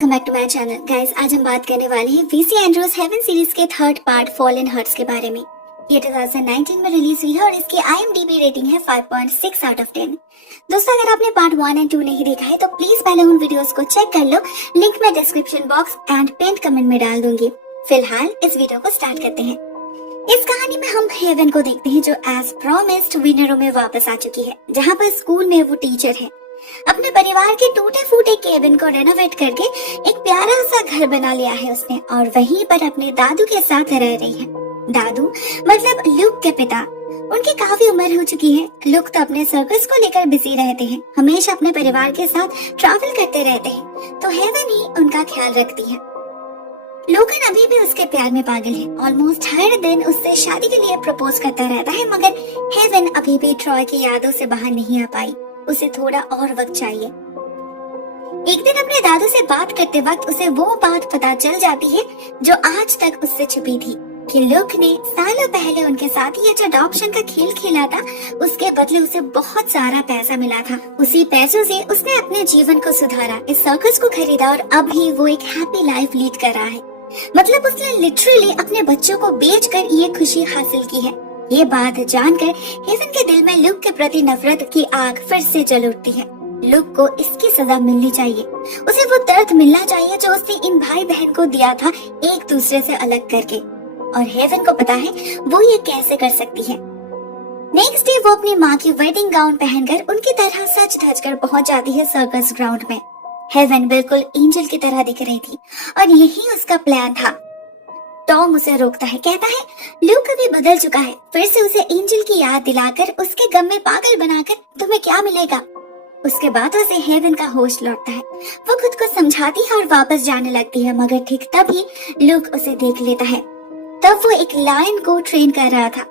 Welcome back to my channel guys. आज हम बात करने वाले हैं वीसी एंड्रोस हेवन सीरीज के थर्ड पार्ट फॉलन हर्ट्स के बारे में। ये 2019 में रिलीज हुई है और इसकी IMDb रेटिंग है 5.6 आउट ऑफ 10। दोस्तों, अगर आपने पार्ट 1 एंड 2 नहीं देखा है तो प्लीज पहले उन वीडियोस को चेक कर लो। लिंक मैं description box and pin comment में डाल दूंगी। फिलहाल इस वीडियो को स्टार्ट करते हैं। इस कहानी में हम हेवन को देखते हैं जो एज प्रॉमिस्ड विनरों में वापस आ चुकी है, जहाँ पर स्कूल में वो टीचर है। अपने परिवार के टूटे फूटे केबिन को रेनोवेट करके एक प्यारा सा घर बना लिया है उसने, और वहीं पर अपने दादू के साथ रह रही है। दादू मतलब लुक के पिता। उनकी काफी उम्र हो चुकी है। लुक तो अपने सर्कस को लेकर बिजी रहते हैं, हमेशा अपने परिवार के साथ ट्रैवल करते रहते हैं, तो हेवन ही उनका ख्याल रखती है। लोगन अभी भी उसके प्यार में पागल है। ऑलमोस्ट हर दिन उससे शादी के लिए प्रपोज करता रहता है, मगर हेवन अभी भी ट्रॉय की यादों से बाहर नहीं आ पाई। उसे थोड़ा और वक्त चाहिए। एक दिन अपने दादू से बात करते वक्त उसे वो बात पता चल जाती है जो आज तक उससे छुपी थी, कि लुक ने सालों पहले उनके साथ ये जो अडॉप्शन का खेल खेला था, उसके बदले उसे बहुत सारा पैसा मिला था। उसी पैसों से उसने अपने जीवन को सुधारा, इस सर्कस को खरीदा और अभी वो एक हैप्पी लाइफ लीड कर रहा है। मतलब उसने लिटरली अपने बच्चों को बेचकर ये खुशी हासिल की है। ये बात जानकर हेवन के दिल में लुक के प्रति नफरत की आग फिर से जल उठती है। लुक को इसकी सजा मिलनी चाहिए। उसे वो दर्द मिलना चाहिए जो उसने इन भाई बहन को दिया था, एक दूसरे से अलग करके। और हेवन को पता है वो ये कैसे कर सकती है। नेक्स्ट डे वो अपनी माँ की वेडिंग गाउन पहनकर उनकी तरह सज धज कर पहुँच जाती है सर्कस ग्राउंड में। हेवन बिल्कुल एंजल की तरह दिख रही थी और यही उसका प्लान था। टॉम उसे रोकता है, कहता है लुक अभी बदल चुका है। फिर से उसे एंजल की याद दिलाकर उसके गम में पागल बनाकर तुम्हें क्या मिलेगा। उसके बाद उसे हेवन का होश लौटता है। वो खुद को समझाती है और वापस जाने लगती है, मगर ठीक तभी लुक उसे देख लेता है। तब वो एक लायन को ट्रेन कर रहा था।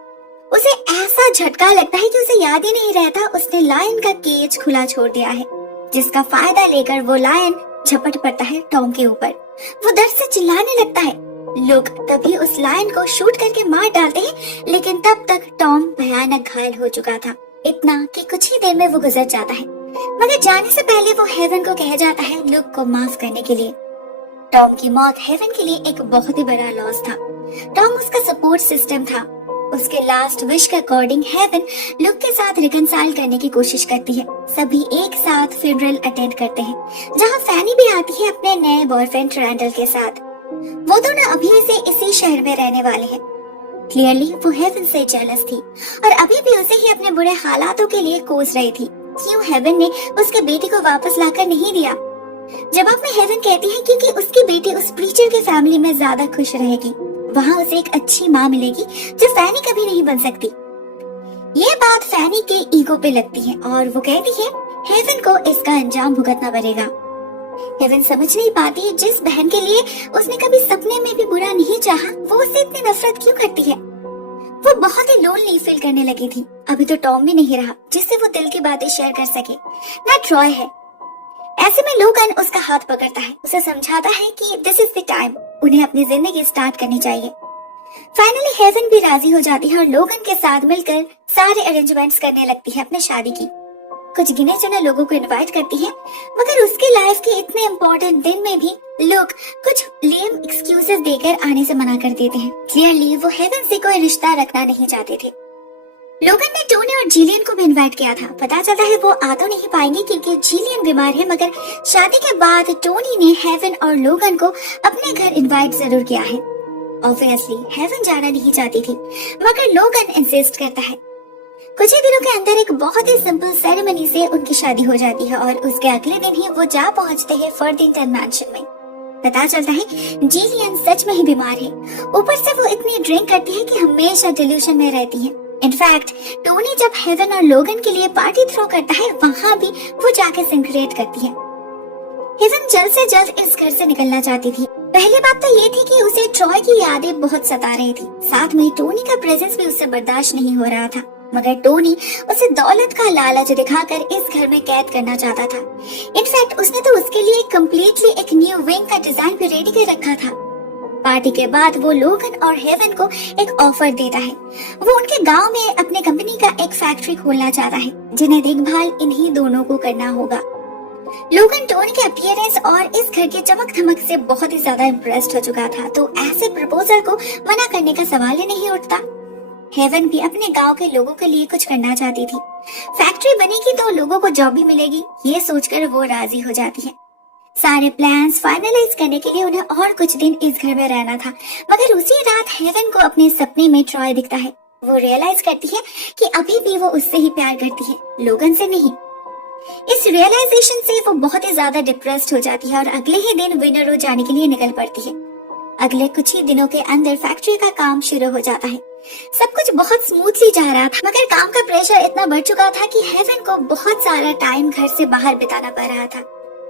उसे ऐसा झटका लगता है कि उसे याद ही नहीं रहता उसने लायन का केज खुला छोड़ दिया है, जिसका फायदा लेकर वो लायन झपट पड़ता है टॉम के ऊपर। वो दर्द से चिल्लाने लगता है। लोग तभी उस लायन को शूट करके मार डालते हैं, लेकिन तब तक टॉम भयानक घायल हो चुका था, इतना कि कुछ ही देर में वो गुजर जाता है। मगर जाने से पहले वो हेवन को कह जाता है लुक को माफ करने के लिए। टॉम की मौत हेवन के लिए एक बहुत ही बड़ा लॉस था। टॉम उसका सपोर्ट सिस्टम था। उसके लास्ट विश के अकॉर्डिंग हेवन लुक के साथ रिकंसाइल करने की कोशिश करती है। सभी एक साथ फ्यूनरल अटेंड करते हैं, जहाँ फैनी भी आती है अपने नए बॉयफ्रेंड रैंडल के साथ। वो दोनों अभी से इसी शहर में रहने वाले हैं। क्लियरली वो हेवन से जेलस थी और अभी भी उसे ही अपने बुरे हालातों के लिए कोस रही थी। क्यों हेवन ने उसके बेटी को वापस लाकर नहीं दिया। जवाब में हेवन कहती है क्योंकि उसकी बेटी उस प्रीचर के फैमिली में ज्यादा खुश रहेगी, वहाँ उसे एक अच्छी माँ मिलेगी जो फैनी कभी नहीं बन सकती। ये बात फैनी के ईगो पे लगती है और वो कहती है हेवन को इसका अंजाम भुगतना पड़ेगा। हेवन समझ नहीं पाती जिस बहन के लिए उसने कभी सपने में भी बुरा नहीं चाहा, वो उससे इतनी नफरत क्यों करती है। वो बहुत ही लोनली फील करने लगी थी। अभी तो टॉम भी नहीं रहा जिससे वो दिल की बातें शेयर कर सके, ना ट्रॉय है। ऐसे में लोगन उसका हाथ पकड़ता है, उसे समझाता है कि दिस इज द टाइम, उन्हें अपनी जिंदगी स्टार्ट करनी चाहिए। फाइनली हेवन भी राजी हो जाती है और लोगन के साथ मिलकर सारे अरेंजमेंट्स करने लगती है अपने शादी की। कुछ गिने चुने लोगों को इनवाइट करती है, मगर उसके लाइफ के इतने इम्पोर्टेंट दिन में भी लोग कुछ लेम एक्सक्यूजेस देकर आने से मना कर देते हैं। क्लियरली वो हेवन से कोई रिश्ता रखना नहीं चाहते थे। लोगन ने टोनी और जिलियन को भी इनवाइट किया था। पता चलता है वो आ तो नहीं पाएंगे क्योंकि जिलियन बीमार है, मगर शादी के बाद टोनी ने हेवन और लोगन को अपने घर इनवाइट जरूर किया है। ऑब्वियसली हेवन जाना नहीं चाहती थी, मगर लोगन इंसिस्ट करता है। कुछ ही दिनों के अंदर एक बहुत ही सिंपल सेरेमनी से उनकी शादी हो जाती है और उसके अगले दिन ही वो जा पहुंचते हैं फर्दिंगटन मैंशन में। पता चलता है जिलियन सच में ही बीमार है। ऊपर से वो इतनी ड्रिंक करती है कि हमेशा डिल्यूशन में रहती है। इनफैक्ट टोनी जब हेवन और लोगन के लिए पार्टी थ्रो करता है, वहाँ भी वो जाके सिंक्रेट करती है। हेवन जल्द से जल्द इस घर से निकलना चाहती थी। पहली बात तो ये थी कि उसे ट्रॉय की यादें बहुत सता रही थी, साथ में टोनी का प्रेजेंस भी उससे बर्दाश्त नहीं हो रहा था। मगर टोनी उसे दौलत का लालच दिखाकर इस घर में कैद करना चाहता था। इनफैक्ट उसने तो उसके लिए कम्प्लीटली एक न्यू विंग का डिजाइन भी रेडी कर रखा था। पार्टी के बाद वो लोगन और हेवन को एक ऑफर देता है। वो उनके गांव में अपने कंपनी का एक फैक्ट्री खोलना चाहता है, जिन्हें देखभाल इन्हीं दोनों को करना होगा। लोगन टोनी के अपीयरेंस और इस घर की चमक धमक से बहुत ही ज्यादा इम्प्रेस्ड हो चुका था, तो ऐसे प्रपोजल को मना करने का सवाल ही नहीं उठता। हेवन भी अपने गांव के लोगों के लिए कुछ करना चाहती थी। फैक्ट्री बनेगी तो लोगों को जॉब भी मिलेगी, ये सोचकर वो राजी हो जाती है। सारे प्लान्स फाइनलाइज करने के लिए उन्हें और कुछ दिन इस घर में रहना था, मगर उसी रात हेवन को अपने सपने में ट्रॉय दिखता है। वो रियलाइज करती है कि अभी भी वो उससे ही प्यार करती है, लोगन से नहीं। इस रियलाइजेशन से वो बहुत ही ज्यादा डिप्रेस्ड हो जाती है और अगले ही दिन विनरो जाने के लिए निकल पड़ती है। अगले कुछ ही दिनों के अंदर फैक्ट्री का काम शुरू हो जाता है। सब कुछ बहुत स्मूथली जा रहा था, मगर काम का प्रेशर इतना बढ़ चुका था कि हेवन को बहुत सारा टाइम घर से बाहर बिताना पड़ रहा था।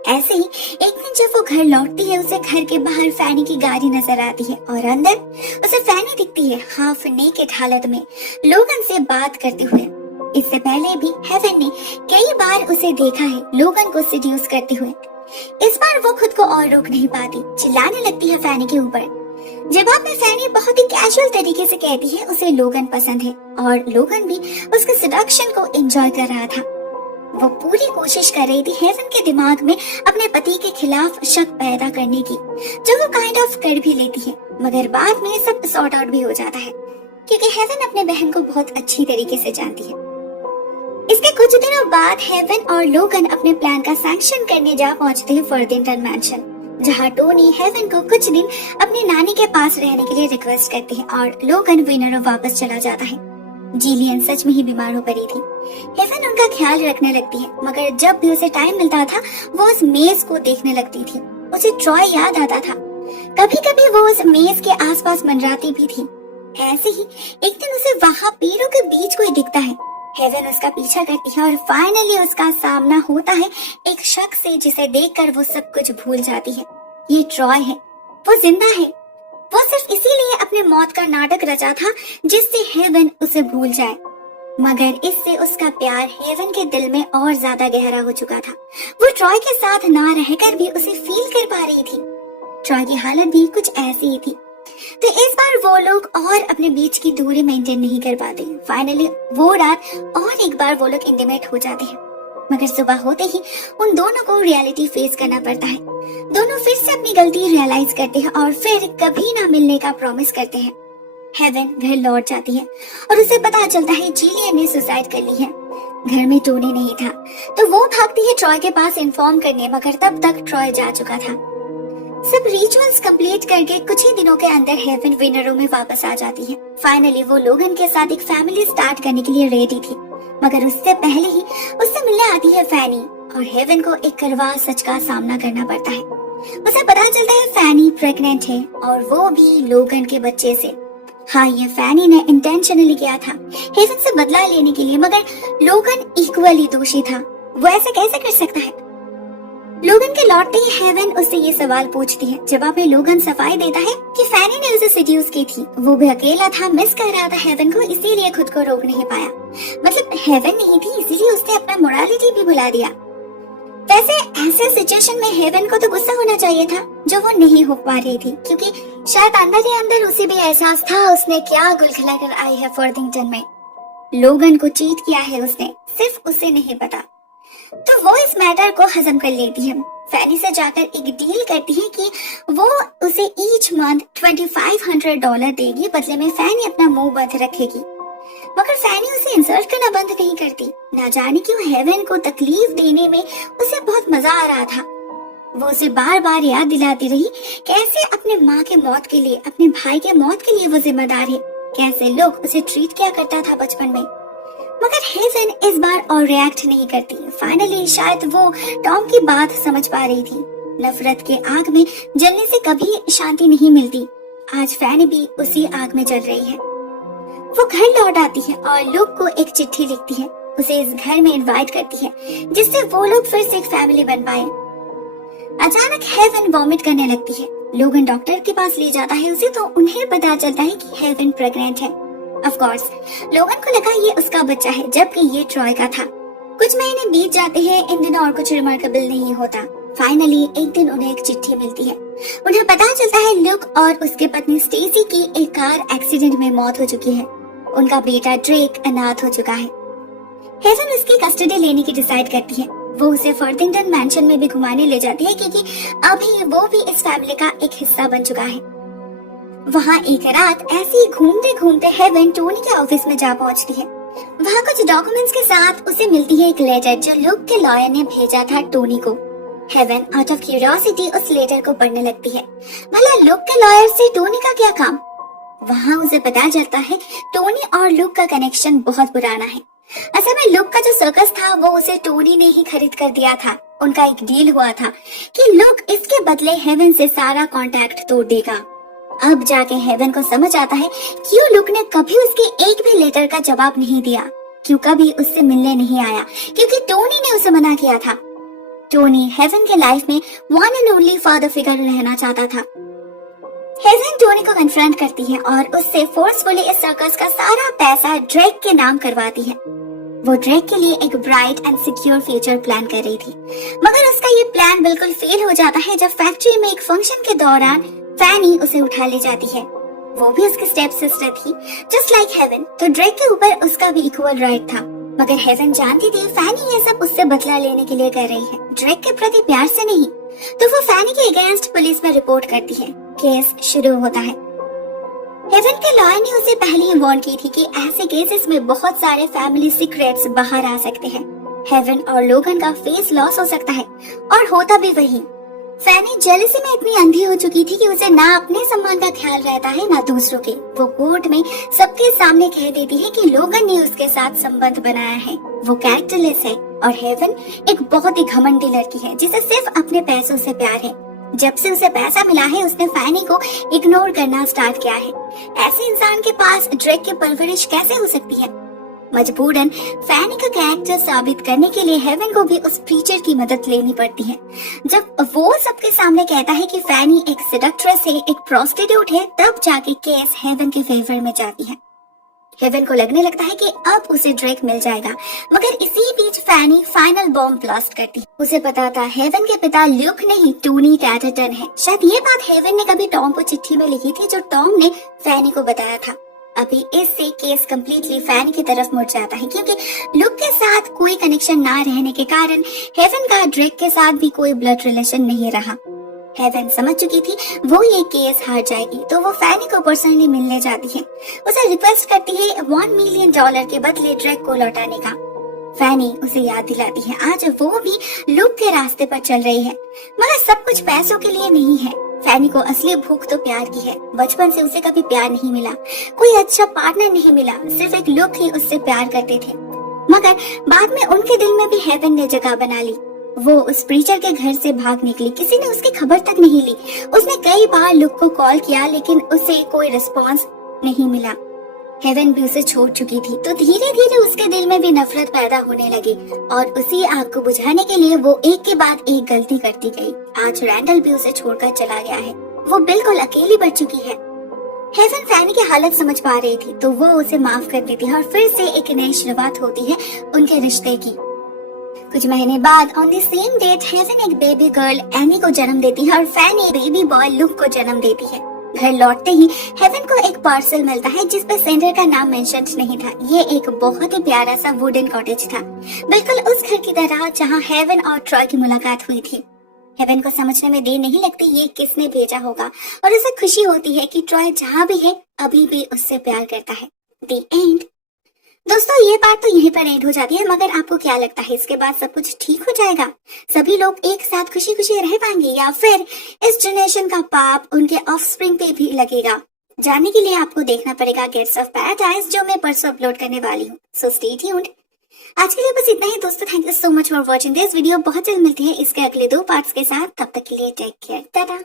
ऐसे ही एक दिन जब वो घर लौटती है, उसे घर के बाहर फैनी की गाड़ी नजर आती है और अंदर उसे फैनी दिखती है हाफ नेकेड हालत में लोगन से बात करते हुए। इससे पहले भी हेवन ने कई बार उसे देखा है लोगन को सिड्यूस करते हुए। इस बार वो खुद को और रोक नहीं पाती, चिल्लाने लगती है फैनी के ऊपर। जवाब में फैनी बहुत ही कैजुअल तरीके से कहती है उसे लोगन पसंद है और लोगन भी उसके सेडक्शन को एंजॉय कर रहा था। वो पूरी कोशिश कर रही थी हेवन के दिमाग में अपने पति के खिलाफ शक पैदा करने की, जो वो काइंड ऑफ कर भी लेती है, मगर बाद में सब सॉर्ट आउट भी हो जाता है क्योंकि हेवन अपने बहन को बहुत अच्छी तरीके से जानती है। इसके कुछ दिनों बाद हेवन और लोगन अपने प्लान का सैंक्शन करने जा पहुंचते हैं फॉर्दिंगटन मैंशन, जहां टोनी हेवन को कुछ दिन अपनी नानी के पास रहने के लिए रिक्वेस्ट करते हैं और लोगन विनरो वापस चला जाता है। जिलियन सच में ही बीमार हो पड़ी थी। हेवन उनका ख्याल रखने लगती है, मगर जब भी उसे टाइम मिलता था वो उस मेज को देखने लगती थी। उसे ट्रॉय याद आता था। कभी कभी वो उस मेज के आसपास मंडराती भी थी। ऐसे ही एक दिन उसे वहाँ पेड़ों के बीच कोई दिखता है। हेवन उसका पीछा करती है और फाइनली उसका सामना होता है एक शख्स से, जिसे देखकर वो सब कुछ भूल जाती है। ये ट्रॉय है, वो जिंदा है। वो सिर्फ इसीलिए अपने मौत का नाटक रचा था जिससे हेवन उसे भूल जाए, मगर इससे उसका प्यार हेवन के दिल में और ज्यादा गहरा हो चुका था। वो ट्रॉय के साथ ना रहकर भी उसे फील कर पा रही थी। ट्रॉय की हालत भी कुछ ऐसी ही थी, तो इस बार वो लोग और अपने बीच की दूरी मेंटेन नहीं कर पाते। फाइनली वो रात और एक बार वो लोग इंटीमेट हो जाते हैं, मगर सुबह होते ही उन दोनों को रियलिटी फेस करना पड़ता है। दोनों फिर से अपनी गलती रियलाइज करते हैं और फिर कभी ना मिलने का प्रॉमिस करते हैं। हेवन घर लौट जाती है और उसे पता चलता है जिलियन ने सुसाइड कर ली है। घर में टोनी नहीं था, तो वो भागती है ट्रॉय के पास इन्फॉर्म करने, मगर तब तक ट्रॉय जा चुका था। सब रिचुअल्स कंप्लीट करके कुछ ही दिनों के अंदर हेवन विनरो में वापस आ जाती है। फाइनली वो लोगन के साथ एक फैमिली स्टार्ट करने के लिए रेडी थी, मगर उससे पहले ही उससे मिलने आती है फैनी और हेवन को एक कड़वा सच का सामना करना पड़ता है। उसे पता चलता है फैनी प्रेग्नेंट है और वो भी लोगन के बच्चे से। हाँ, ये फैनी ने इंटेंशनली किया था हेवन से बदला लेने के लिए, मगर लोगन इक्वली दोषी था। वो ऐसे कैसे कर सकता है? लोगन के लौटते ही हेवन उससे ये सवाल पूछती है। जवाब में लोगन सफाई देता है कि फैनी ने उसे सिड्यूस की थी, वो भी अकेला था, मिस कर रहा था हेवन को, इसीलिए खुद को रोक नहीं पाया। मतलब हेवन नहीं थी, इसीलिए उसने अपना मोरालिटी भी भुला दिया। वैसे ऐसे सिचुएशन में हेवन को तो गुस्सा होना चाहिए था, जो वो नहीं हो पा रही थी, क्योंकि शायद अंदर ही अंदर उसे भी एहसास था उसने क्या गुलखिला कर आई है फॉर्दिंगटन में। लोगन को चीट किया है उसने, सिर्फ उसे नहीं पता। तो वो इस मैटर को हजम कर लेती है। फैनी से जाकर एक डील करती है कि वो उसे ईच मंथ $2500 देगी, बदले में फैनी अपना मुंह बंद रखेगी। मगर फैनी उसे इंसल्ट करना बंद नहीं करती। ना जाने क्यों हेवन को तकलीफ देने में उसे बहुत मजा आ रहा था। वो उसे बार बार याद दिलाती रही कैसे अपने माँ के मौत के लिए, अपने भाई के मौत के लिए वो जिम्मेदार है, कैसे लोग उसे ट्रीट किया करता था बचपन में। मगर हेवन इस बार और रिएक्ट नहीं करती। फाइनली शायद वो टॉम की बात समझ पा रही थी। नफरत के आग में जलने से कभी शांति नहीं मिलती। आज फैनी भी उसी आग में जल रही है। वो घर लौट आती है और लुक को एक चिट्ठी लिखती है, उसे इस घर में इनवाइट करती है जिससे वो लोग फिर से एक फैमिली बन पाए। अचानक हेवन वॉमिट करने लगती है। लोगन डॉक्टर के पास ले जाता है उसे, तो उन्हें पता चलता है कि हेवन प्रेग्नेंट है। ऑफ कोर्स लोगन को लगा ये उसका बच्चा है, जबकि ये ट्रॉय का था। कुछ महीने बीत जाते हैं, इन दिनों और कुछ रिमार्केबल नहीं होता। फाइनली एक दिन उन्हें एक चिट्ठी मिलती है। उन्हें पता चलता है लुक और उसके पत्नी स्टेसी की एक कार एक्सीडेंट में मौत हो चुकी है। उनका बेटा ड्रेक अनाथ हो चुका है। हेवन उसकी कस्टडी लेने की डिसाइड करती है। वो उसे फर्थिंगटन मैंशन में भी घुमाने ले जाती है क्योंकि अभी वो भी इस फैमिली का एक हिस्सा बन चुका है। वहाँ एक रात ऐसे ही घूमते घूमते हेवन टोनी के ऑफिस में जा पहुँचती है। वहाँ कुछ डॉक्यूमेंट्स के साथ उसे मिलती है एक लेटर जो लुक के लॉयर ने भेजा था टोनी को। हेवन आउट ऑफ क्यूरियोसिटी उस लेटर को पढ़ने लगती है। भला लुक के लॉयर से टोनी का क्या काम? वहाँ उसे पता चलता है टोनी और लुक का कनेक्शन बहुत पुराना है। असल में लुक का जो सर्कस था वो उसे टोनी ने ही खरीद कर दिया था। उनका एक डील हुआ था कि लुक इसके बदले हेवन से सारा कांटेक्ट तोड़ देगा। अब जाके हेवन को समझ आता है क्यों लुक ने कभी उसके एक भी लेटर का जवाब नहीं दिया, क्यों कभी उससे मिलने नहीं आया, क्योंकि टोनी ने उसे मना किया था। टोनी हेवन के लाइफ में one and only father figure रहना चाहता था। हेवन टोनी को कन्फ्रंट करती है और उससे फोर्सफुली इस सर्कस का सारा पैसा ड्रेक के नाम करवाती है। वो ड्रेक के लिए एक bright and secure future plan कर रही थी, मगर उसका ये प्लान बिल्कुल फेल हो जाता है जब फैक्ट्री में एक फंक्शन के दौरान फैनी उसे उठा ले जाती है। वो भी उसकी स्टेप सिस्टर थी, जस्ट लाइक हेवन, तो ड्रेक के ऊपर उसका भी इक्वल राइट था। मगर हेवन जानती थी फैनी ये सब उससे बदला लेने के लिए कर रही है, ड्रेक के प्रति प्यार से नहीं। तो वो फैनी के अगेंस्ट पुलिस में रिपोर्ट करती है। केस शुरू होता है। हेवन के लॉयर ने उसे पहले ही वार्न की थी कि ऐसे केसेस में बहुत सारे फैमिली सीक्रेट्स बाहर आ सकते हैं। हेवन और लोगन का फेस लॉस हो सकता है, और होता भी वही। फैनी जेलसी में इतनी अंधी हो चुकी थी कि उसे ना अपने सम्मान का ख्याल रहता है ना दूसरों के। वो कोर्ट में सबके सामने कह देती है कि लोगन ने उसके साथ संबंध बनाया है। वो कैरेक्टरलेस है और हेवन एक बहुत ही घमंडी लड़की है जिसे सिर्फ अपने पैसों से प्यार है। जब से उसे पैसा मिला है उसने फैनी को इग्नोर करना स्टार्ट किया है। ऐसे इंसान के पास ड्रेक की परवरिश कैसे हो सकती है? मजबूरन फैनी का कैरेक्टर साबित करने के लिए हेवन को भी उस प्रीचर की मदद लेनी पड़ती है। जब वो सबके सामने कहता है कि फैनी एक सेडक्ट्रेस है, एक प्रोस्टिट्यूट है, तब जाके केस हेवन के फेवर में जाती है। हेवन को लगने लगता है कि अब उसे ड्रेक मिल जाएगा, मगर इसी बीच फैनी फाइनल बॉम्ब ब्लास्ट करती है। उसे पता था हेवन के पिता ल्यूक नहीं टोनी टैटरटन है। शायद ये बात हेवन ने कभी टॉम को चिट्ठी में लिखी थी जो टॉम ने फैनी को बताया था। अभी इससे केस कम्प्लीटली फैनी की तरफ मुड़ जाता है क्योंकि लुक के साथ कोई कनेक्शन ना रहने के कारण हेवन का ड्रेक के साथ भी कोई ब्लड रिलेशन नहीं रहा। हेवन समझ चुकी थी वो ये केस हार जाएगी, तो वो फैनी को पर्सनली मिलने जाती है। उसे रिक्वेस्ट करती है $1 मिलियन के बदले ड्रेक को लौटाने का। फैनी उसे याद दिलाती है आज वो भी लुक के रास्ते पर चल रही है, मगर सब कुछ पैसों के लिए नहीं है। फैनी को असली भूख तो प्यार की है। बचपन से उसे कभी प्यार नहीं मिला, कोई अच्छा पार्टनर नहीं मिला, सिर्फ एक लुक ही उससे प्यार करते थे। मगर बाद में उनके दिल में भी हेवन ने जगह बना ली। वो उस प्रीचर के घर से भाग निकली, किसी ने उसकी खबर तक नहीं ली। उसने कई बार लुक को कॉल किया लेकिन उसे कोई रिस्पॉन्स नहीं मिला। हेवन भी उसे छोड़ चुकी थी, तो धीरे धीरे उसके दिल में भी नफरत पैदा होने लगी और उसी आग को बुझाने के लिए वो एक के बाद एक गलती करती गई। आज रैंडल भी उसे छोड़कर चला गया है। वो बिल्कुल अकेली बढ़ चुकी है। हेवन फैनी की हालत समझ पा रही थी, तो वो उसे माफ कर देती है और फिर से एक नई शुरुआत होती है उनके रिश्ते की। कुछ महीने बाद on the same date Heaven एक बेबी गर्ल एनी को जन्म देती है और फैनी बेबी बॉय लुक को जन्म देती है। घर लौटते ही हेवन को एक पार्सल मिलता है जिस पर सेंडर का नाम मेंशन नहीं था। ये एक बहुत ही प्यारा सा वुडन कॉटेज था, बिल्कुल उस घर की तरह जहाँ हेवन और ट्रॉय की मुलाकात हुई थी। हेवन को समझने में देर नहीं लगती ये किसने भेजा होगा और उसे खुशी होती है कि ट्रॉय जहाँ भी है अभी भी उससे प्यार करता है। The end. दोस्तों ये बात तो यहीं पर एंड हो जाती है, मगर आपको क्या लगता है इसके बाद सब कुछ ठीक हो जाएगा? सभी लोग एक साथ खुशी खुशी रह पाएंगे या फिर इस जनरेशन का पाप उनके ऑफस्प्रिंग पे भी लगेगा? जानने के लिए आपको देखना पड़ेगा गेट्स ऑफ पैराडाइज, जो मैं परसों अपलोड करने वाली हूँ। So stay tuned. आज के लिए बस इतना ही दोस्तों। Thank you so much for watching this video. बहुत जल्द मिलती है इसके अगले 2 पार्ट्स के साथ। तब तक के लिए टेक केयर, टाटा।